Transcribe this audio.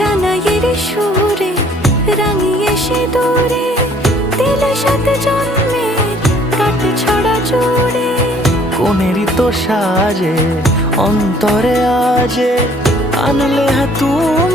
সানাইয়ের সুরে রাঙিয়ে সে দূরে দিলে সাত জন্মের কাট ছড়া জুড়ে। কোনেরই তো সাজে অন্তরে আজে আনলে হ্যাঁ তুই